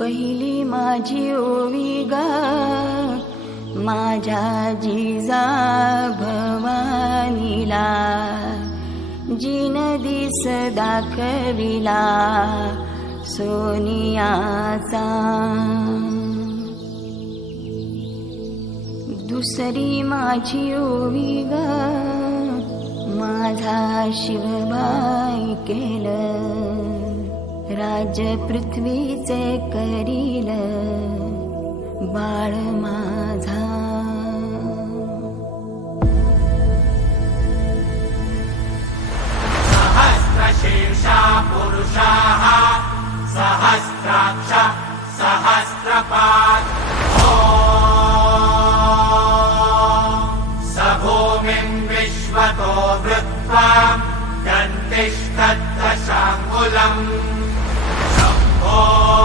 पहिली माझी ओवी गा. माझ्या जिजा भवानीला. जिन दिस दाखविला सोनियाचा. दुसरी माझी ओवी गा. माझा शिवबाई केलं. राज पृथ्वीचे च करील बाळमाधा सहस्रशेषा पुरुषाः सहस्राक्ष सहस्रपा स भूमिं विश्वतो मृत्वा दन्तिस्तत्रशाङ्कुलम् Oh.